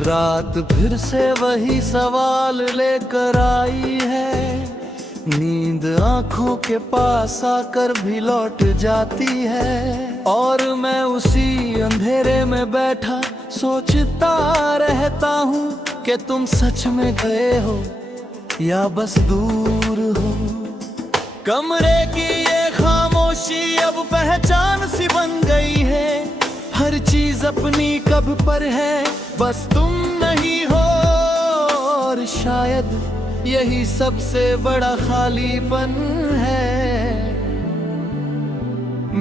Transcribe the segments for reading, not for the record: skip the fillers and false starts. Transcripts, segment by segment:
रात फिर से वही सवाल लेकर आई है, नींद आंखों के पास आकर भी लौट जाती है। और मैं उसी अंधेरे में बैठा सोचता रहता हूँ कि तुम सच में गए हो या बस दूर हो। कमरे की ये खामोशी अब पहचान सी बन गई है, हर चीज अपनी कब पर है, बस तुम नहीं हो। और शायद यही सबसे बड़ा खालीपन है।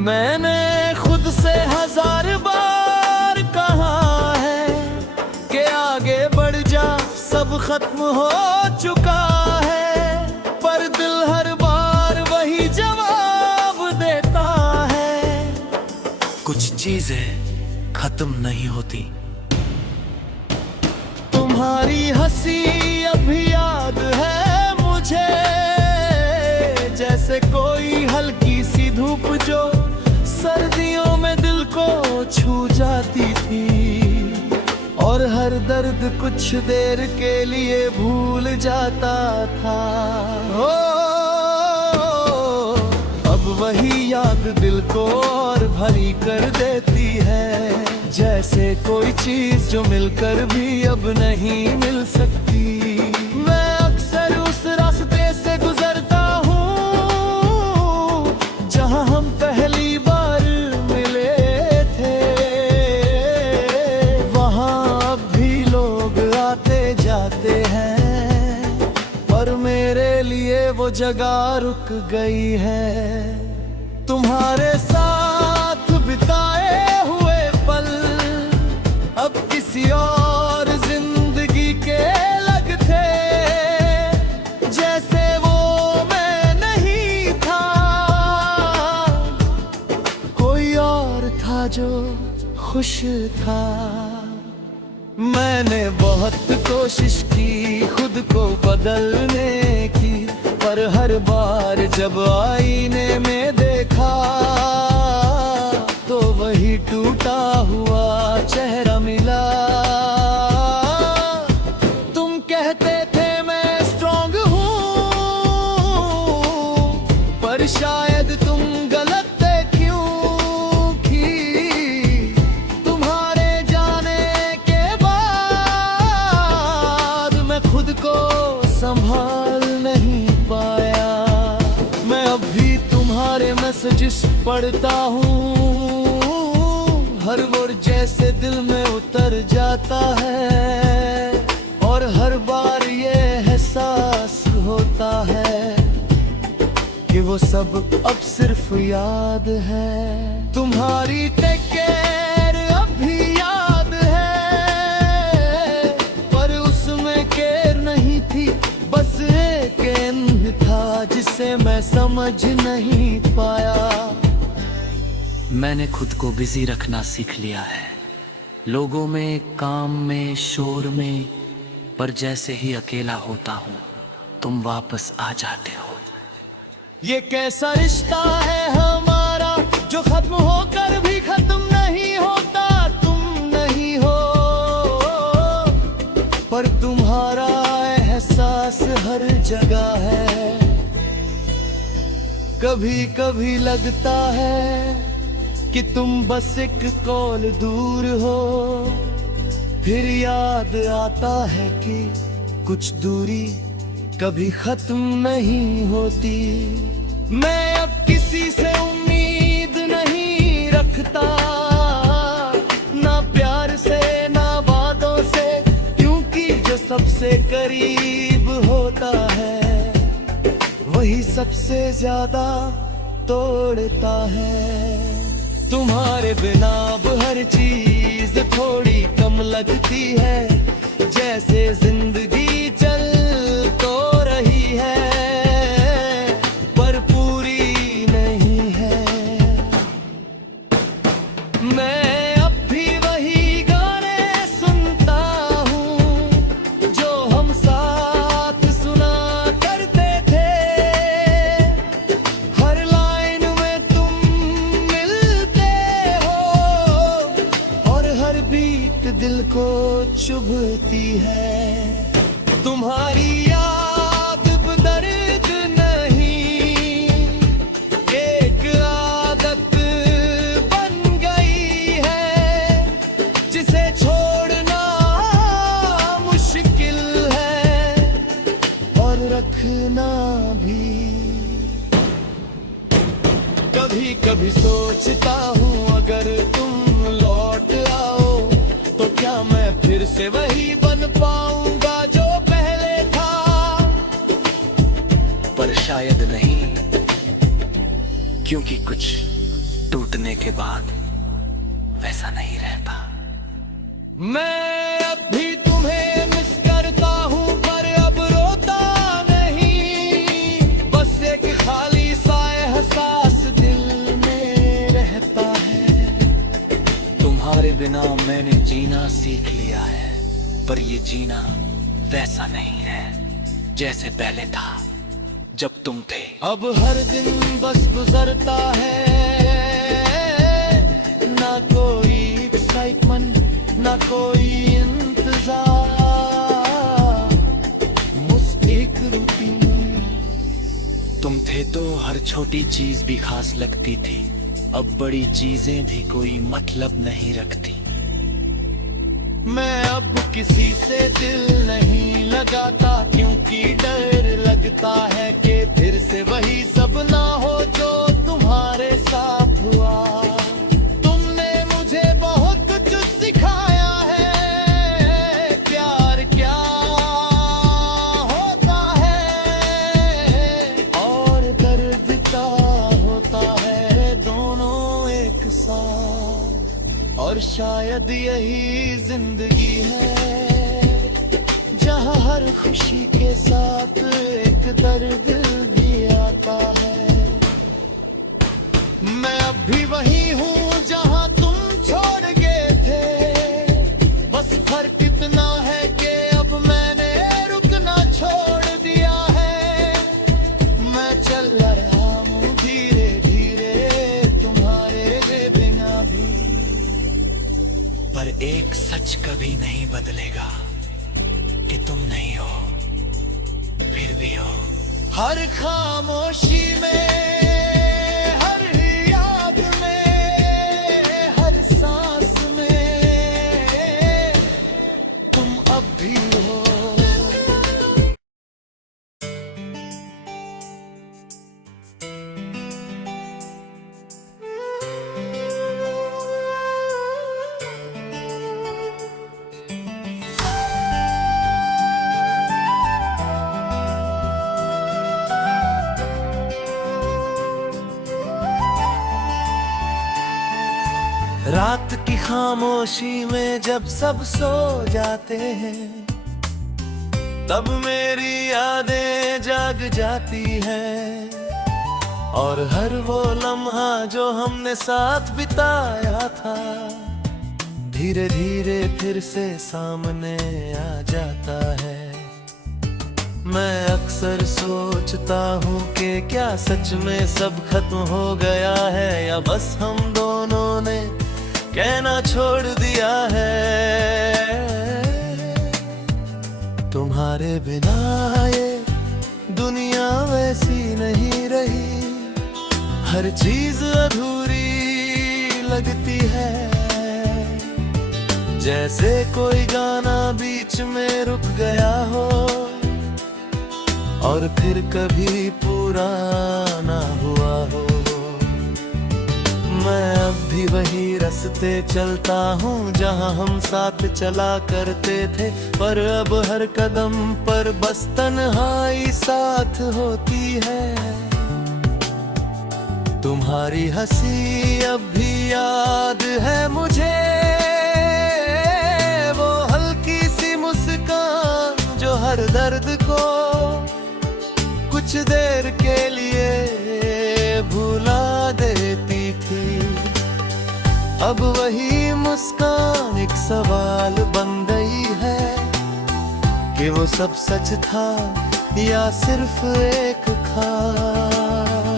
मैंने खुद से 1000 बार कहा है कि आगे बढ़ जा, सब खत्म हो चुका है, पर दिल हर बार वही जवाब देता है, कुछ चीजें खत्म नहीं होती। तुम्हारी हंसी अभी याद है मुझे, जैसे कोई हल्की सी धूप जो सर्दियों में दिल को छू जाती थी, और हर दर्द कुछ देर के लिए भूल जाता था। ओ, अब वही याद दिल को और भरी कर देती है, जैसे कोई चीज जो मिलकर भी अब नहीं मिल सकती। मैं अक्सर उस रास्ते से गुजरता हूँ जहाँ हम पहली बार मिले थे, वहाँ अब भी लोग आते जाते हैं, पर मेरे लिए वो जगह रुक गई है। तुम्हारे साथ बिताए हुए पल अब किसी और जिंदगी के लगते, जैसे वो मैं नहीं था, कोई और था जो खुश था। मैंने बहुत कोशिश की खुद को बदलने की, पर हर बार जब आईने में देखा तो वही टूटा हुआ चेहरा मिला। तुम कहते थे मैं स्ट्रॉन्ग हूँ, पर शायद तुम गलत थे, क्योंकि तुम्हारे जाने के बाद मैं खुद को संभाल नहीं पाया। मैं अब भी तुम्हारे मैसेजेस पढ़ता हूँ, हर वर्ड जैसे दिल में उतर जाता है, और हर बार ये एहसास होता है कि वो सब अब सिर्फ याद है। तुम्हारी टेक केयर अब भी याद है, पर उसमें केयर नहीं थी, बस एक एंड था जिसे मैं समझ नहीं पाया। मैंने खुद को बिजी रखना सीख लिया है, लोगों में, काम में, शोर में, पर जैसे ही अकेला होता हूँ तुम वापस आ जाते हो। ये कैसा रिश्ता है हमारा जो खत्म होकर भी खत्म नहीं होता। तुम नहीं हो, पर तुम्हारा एहसास हर जगह है। कभी कभी लगता है कि तुम बस एक कॉल दूर हो, फिर याद आता है कि कुछ दूरी कभी खत्म नहीं होती। मैं अब किसी से उम्मीद नहीं रखता, ना प्यार से ना वादों से, क्योंकि जो सबसे करीब होता है वही सबसे ज्यादा तोड़ता है। तुम्हारे बिना अब हर चीज थोड़ी कम लगती है, जैसे जिंदगी चल तो रही है पर पूरी नहीं है। मैं अब भी वही गाने सुनता हूँ जो हम साथ सुना करते थे, हर लाइन में तुम मिलते हो और हर बीट दिल को चुभती है। तुम्हारी याद दर्द नहीं, एक आदत बन गई है, जिसे छोड़ना मुश्किल है और रखना भी। कभी कभी सोचता हूँ अगर तुम लौट आओ तो क्या मैं फिर से वही बन पाऊंगा जो पहले था। पर शायद नहीं, क्योंकि कुछ टूटने के बाद वैसा नहीं रहता। मैं अब भी तुम्हें मिस करता हूँ पर अब रोता नहीं, बस एक खाली सा एहसास दिल में रहता है। तुम्हारे बिना मैंने जीना सीख लिया है, पर ये जीना वैसा नहीं है जैसे पहले था जब तुम थे। अब हर दिन बस गुजरता है, ना कोई एक्साइटमेंट ना कोई इंतजार, बस एक रूटीन। तुम थे तो हर छोटी चीज भी खास लगती थी, अब बड़ी चीजें भी कोई मतलब नहीं रखती। मैं अब किसी से दिल नहीं लगाता, क्योंकि डर लगता है कि फिर से वही सब ना हो जो तुम्हारे साथ हुआ। तुमने मुझे बहुत कुछ सिखाया है, प्यार क्या होता है और दर्द क्या होता है, दोनों एक साथ। और शायद यही जिंदगी है, जहाँ हर खुशी के साथ एक दर्द भी आता है। मैं अब भी वही हूँ जहाँ तुम छोड़ गए थे, बस फर्क इतना है कि अब मैंने रुकना छोड़ दिया है। मैं चल रहा हूँ धीरे धीरे तुम्हारे बिना भी, पर एक सच कभी नहीं बदलेगा कि तुम नहीं हो फिर भी हो। हर खामोशी में, हर याद में, हर सांस में तुम अब भी हो। रात की खामोशी में जब सब सो जाते हैं, तब मेरी यादें जाग जाती हैं, और हर वो लम्हा जो हमने साथ बिताया था धीरे धीरे फिर से सामने आ जाता है। मैं अक्सर सोचता हूँ कि क्या सच में सब खत्म हो गया है, या बस हम दोनों ने कहना छोड़ दिया है। तुम्हारे बिना ये दुनिया वैसी नहीं रही, हर चीज अधूरी लगती है, जैसे कोई गाना बीच में रुक गया हो और फिर कभी पूरा ना हुआ हो। मैं अब भी वही रास्ते चलता हूँ जहाँ हम साथ चला करते थे, पर अब हर कदम पर बस तन्हाई साथ होती है। तुम्हारी हंसी अब भी याद है मुझे, वो हल्की सी मुस्कान जो हर दर्द को कुछ देर के लिए भुला देती थी। अब वही मुस्कान एक सवाल बन गई है कि वो सब सच था या सिर्फ एक ख्वाब।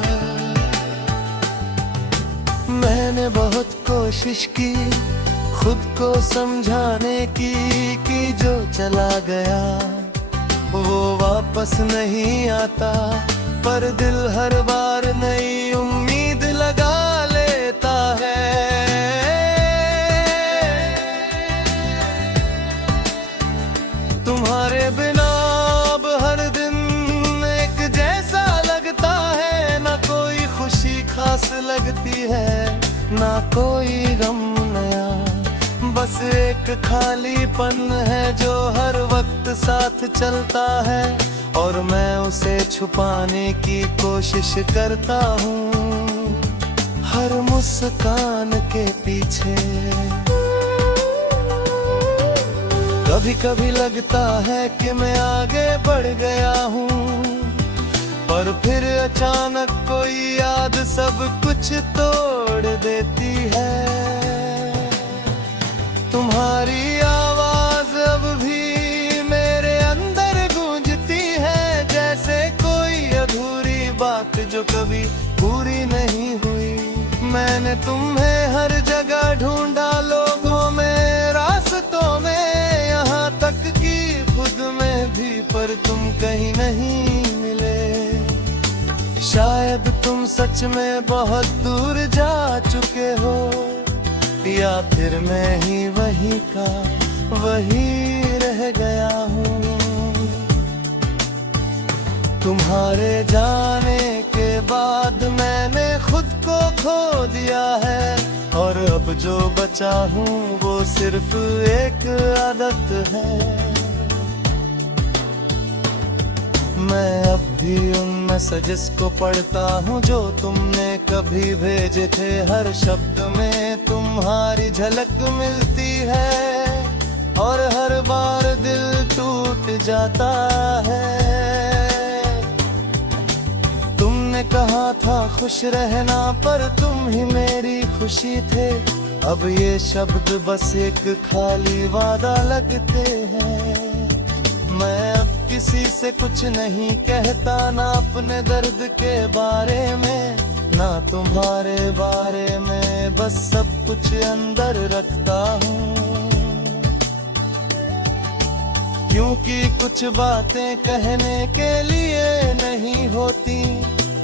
मैंने बहुत कोशिश की खुद को समझाने की कि जो चला गया वो वापस नहीं आता, पर दिल हर बार नई उम्मीद लगा लेता है। तुम्हारे बिना अब हर दिन एक जैसा लगता है, ना कोई खुशी खास लगती है, ना कोई गम नया, बस एक खालीपन है जो हर वक्त साथ चलता है, और मैं उसे छुपाने की कोशिश करता हूँ हर मुस्कान के पीछे। कभी कभी लगता है कि मैं आगे बढ़ गया हूँ, पर फिर अचानक कोई याद सब कुछ तोड़ देती है। तुम्हारी आवाज अब भी मेरे अंदर गूंजती है, जैसे कोई अधूरी बात जो कभी पूरी नहीं हुई। मैंने तुम्हें हर जगह ढूंढा, लोगों में, रास्तों में, यहाँ तक कि खुद में भी, पर तुम कहीं नहीं मिले। शायद तुम सच में बहुत दूर जा चुके हो, या फिर मैं ही वही का वही रह गया हूँ। तुम्हारे जाने के बाद मैंने खुद को खो दिया है, और अब जो बचा हूँ वो सिर्फ एक आदत है। मैं अब भी उन मैसेजेस को पढ़ता हूँ जो तुमने कभी भेजे थे, हर शब्द में तुम्हारी झलक मिलती है, और हर बार दिल टूट जाता है। तुमने कहा था खुश रहना, पर तुम ही मेरी खुशी थे, अब ये शब्द बस एक खाली वादा लगते हैं। मैं अब किसी से कुछ नहीं कहता, ना अपने दर्द के बारे में, ना तुम्हारे बारे में, बस सब कुछ अंदर रखता हूँ। क्योंकि कुछ बातें कहने के लिए नहीं होती,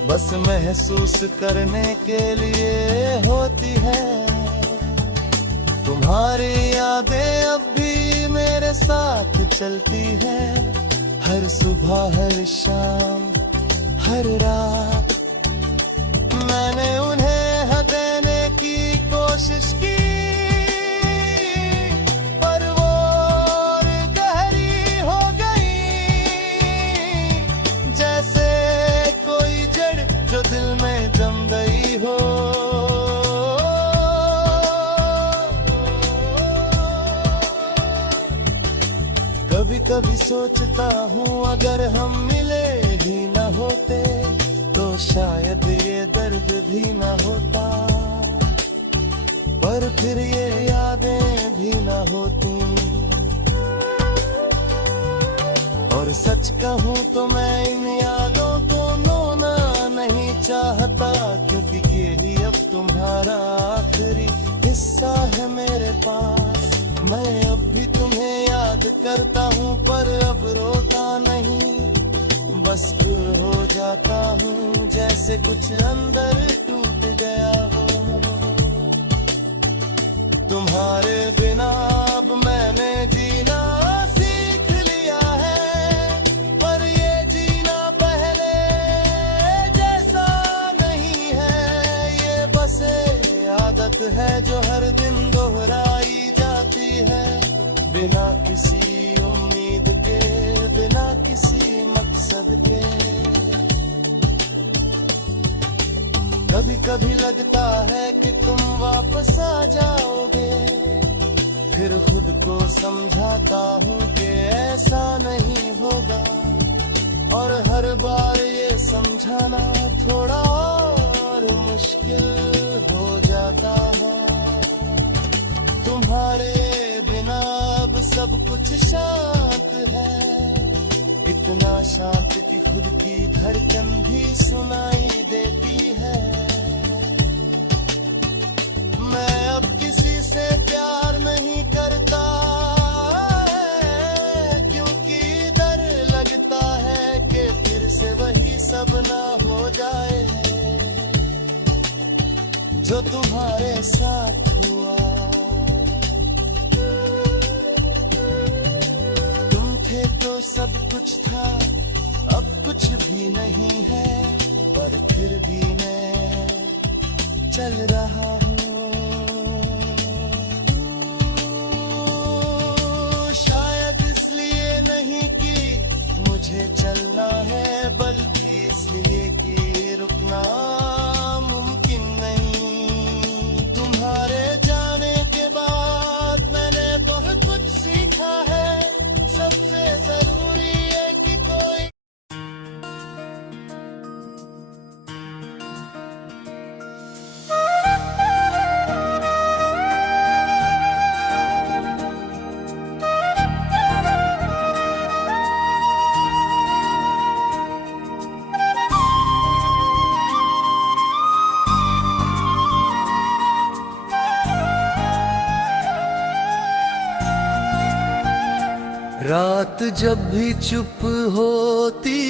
बस महसूस करने के लिए होती है। तुम्हारी यादें अब भी मेरे साथ चलती है, हर सुबह, हर शाम, हर रात। मैंने उन्हें हक देने की कोशिश की, पर वो और गहरी हो गई, जैसे कोई जड़ जो दिल में जम गई हो। कभी कभी सोचता हूँ अगर हम मिले ही न होते, तो शायद ये दर्द भी न होता, पर फिर ये यादें भी न होती। और सच कहूँ तो मैं इन यादों को खोना नहीं चाहता, क्योंकि ये ही अब तुम्हारा आखिरी हिस्सा है मेरे पास। मैं अब भी तुम्हें याद करता हूँ, पर अब रोता नहीं, बस दूर हो जाता हूँ, जैसे कुछ अंदर टूट गया हो। तुम्हारे बिना अब मैंने जीना सीख लिया है, पर ये जीना पहले जैसा नहीं है। ये बस आदत है जो हर दिन दोहराई जाती है, बिना किसी उम्मीद के, बिना किसी मकसद के। कभी कभी लगता है कि तुम वापस आ जाओगे, फिर खुद को समझाता हूँ कि ऐसा नहीं होगा, और हर बार ये समझाना थोड़ा और मुश्किल हो जाता है। तुम्हारे बिना अब सब कुछ शांत है, इतना शांत कि खुद की धड़कन भी सुनाई देती है। मैं अब किसी से प्यार नहीं करता है, क्योंकि डर लगता है कि फिर से वही सब ना हो जाए जो तुम्हारे साथ हुआ। तुम थे तो सब कुछ था, अब कुछ भी नहीं है, पर फिर भी मैं चल रहा हूँ। शायद इसलिए नहीं कि मुझे चलना है, बल्कि इसलिए कि रुकना मुमकिन नहीं। तुम्हारे जाने के बाद मैंने बहुत कुछ सीखा है, सबसे जरूरी है कि कोई रात जब भी चुप होती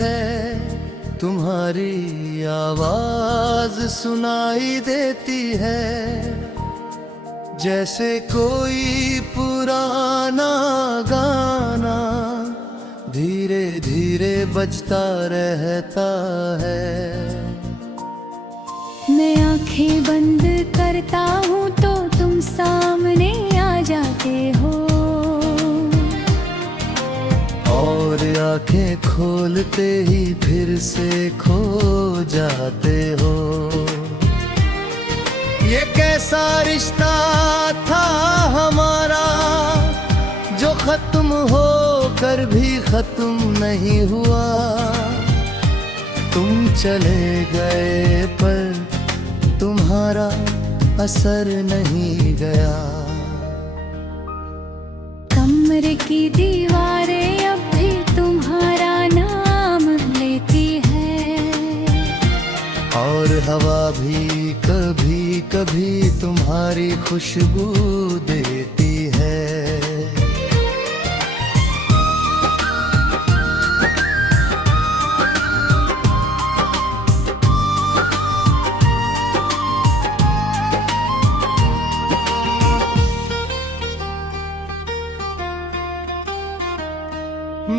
है, तुम्हारी आवाज सुनाई देती है, जैसे कोई पुराना गाना धीरे धीरे बजता रहता है। मैं आंखें बंद करता हूँ तो तुम सामने आ जाते हो, और आंखें खोलते ही फिर से खो जाते हो। ये कैसा रिश्ता था हमारा, जो खत्म हो कर भी खत्म नहीं हुआ। तुम चले गए पर तुम्हारा असर नहीं गया। कमरे की दीवारें अब भी तुम्हारा नाम लेती है, और हवा भी कभी कभी तुम्हारी खुशबू देती है।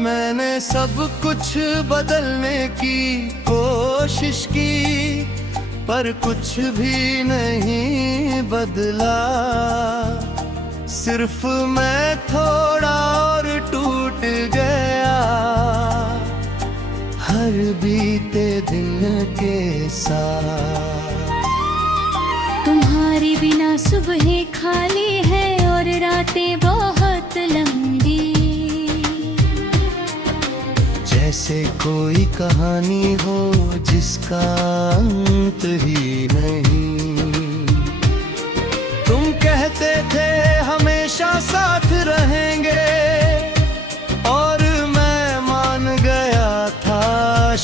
मैंने सब कुछ बदलने की कोशिश की, पर कुछ भी नहीं बदला। सिर्फ मैं थोड़ा और टूट गया, हर बीते दिन के साथ। तुम्हारी बिना सुबहें खाली है और रातें बहुत लंबी, जैसे कोई कहानी हो जिसका अंत ही नहीं। तुम कहते थे हमेशा साथ रहेंगे, और मैं मान गया था।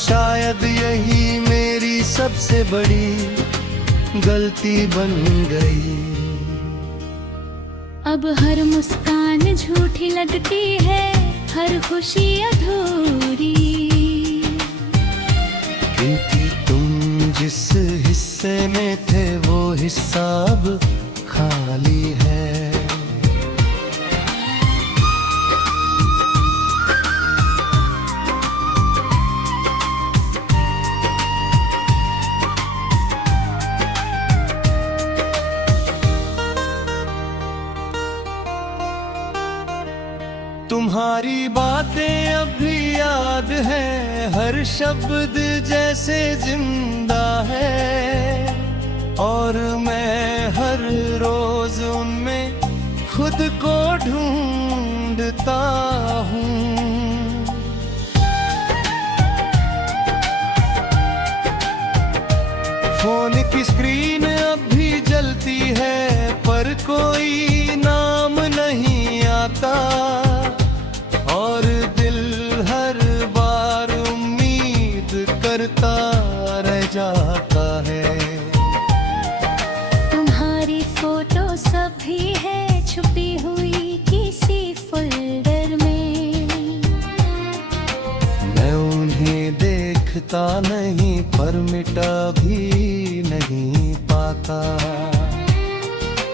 शायद यही मेरी सबसे बड़ी गलती बन गई। अब हर मुस्कान झूठी लगती है, हर खुशी अधूरी, क्योंकि तुम जिस हिस्से में थे वो हिस्सा अब खाली है। तुम्हारी बातें अब भी याद है, हर शब्द जैसे जिंदा है, और मैं हर रोज उनमें खुद को ढूंढता हूँ। फोन की स्क्रीन अब भी जलती है, पर कोई नाम नहीं आता, और दिल हर बार उम्मीद करता रह जाता है। तुम्हारी फोटो मैं उन्हें देखता नहीं पर मिटा भी नहीं पाता,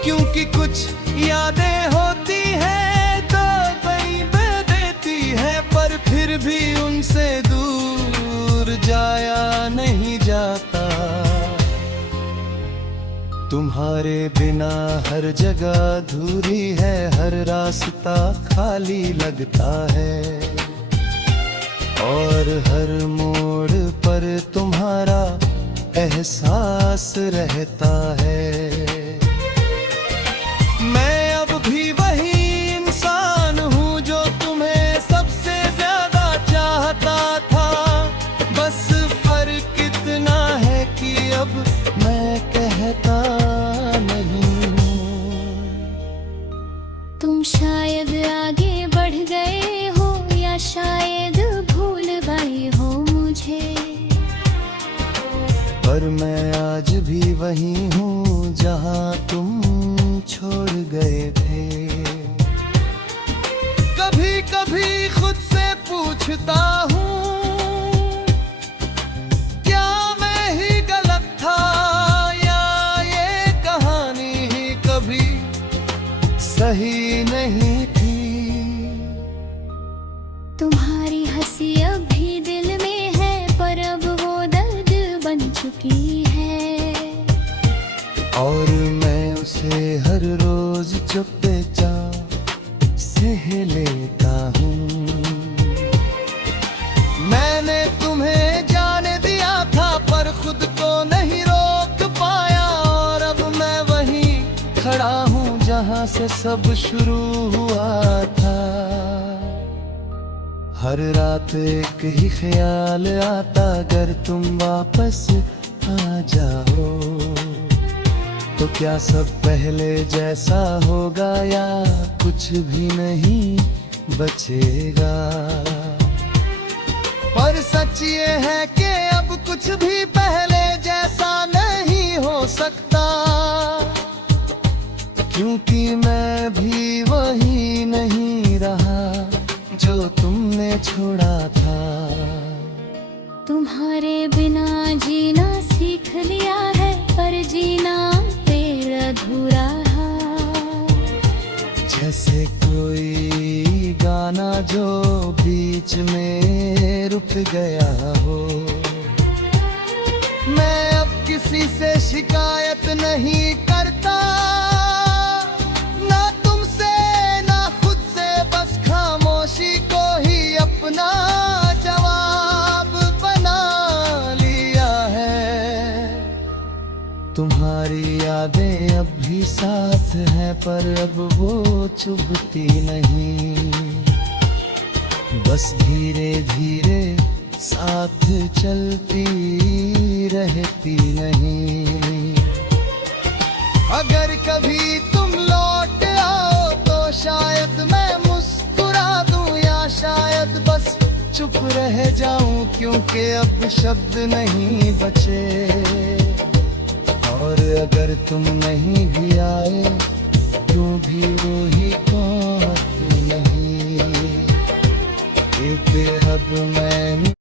क्योंकि कुछ यादें होती हैं तो गईबे देती है, पर फिर भी उनसे दूर जाया नहीं जाता। तुम्हारे बिना हर जगह अधूरी है, हर रास्ता खाली लगता है, और हर मोड़ पर तुम्हारा एहसास रहता है। मैं अब भी वही इंसान हूँ जो तुम्हें सबसे ज्यादा चाहता था, बस फर्क इतना है कि अब मैं कहता नहीं हूँ। तुम शायद आगे बढ़ गए हो या शायद भूल गए हो मुझे, पर मैं आज भी वही हूँ जहाँ तुम छोड़ गए थे। कभी कभी खुद से पूछता हूँ, क्या मैं ही गलत था या ये कहानी ही कभी सही नहीं थी। तुम्हारी हंसी अब भी दिल में है, पर अब वो दर्द बन चुकी है, और मैं उसे हर रोज चुपचाप से लेता हूँ। मैंने तुम्हें जाने दिया था पर खुद को नहीं रोक पाया, और अब मैं वहीं खड़ा हूँ जहाँ से सब शुरू हुआ था। हर रात एक ही ख्याल आता, अगर तुम वापस आ जाओ तो क्या सब पहले जैसा होगा या कुछ भी नहीं बचेगा। पर सच ये है कि अब कुछ भी पहले जैसा नहीं हो सकता, क्योंकि मैं भी वही नहीं रहा जो तुमने छोड़ा था। तुम्हारे बिना जीना सीख लिया है, पर जीना फिर अधूरा है। जैसे कोई गाना जो बीच में रुक गया हो। मैं अब किसी से शिकायत नहीं करता, ना तुमसे ना खुद से, बस खामोशी को ही अपना जवाब बना लिया है। तुम्हारी यादें अब भी साथ हैं, पर अब वो चुभती नहीं, बस धीरे धीरे साथ चलती रहती नहीं। अगर कभी तुम लौट आओ तो शायद मैं मुस्कुरा दूं, या शायद बस चुप रह जाऊं, क्योंकि अब शब्द नहीं बचे। और अगर तुम नहीं भी आए तो भी वो ही बात नहीं, एक बेहद मैं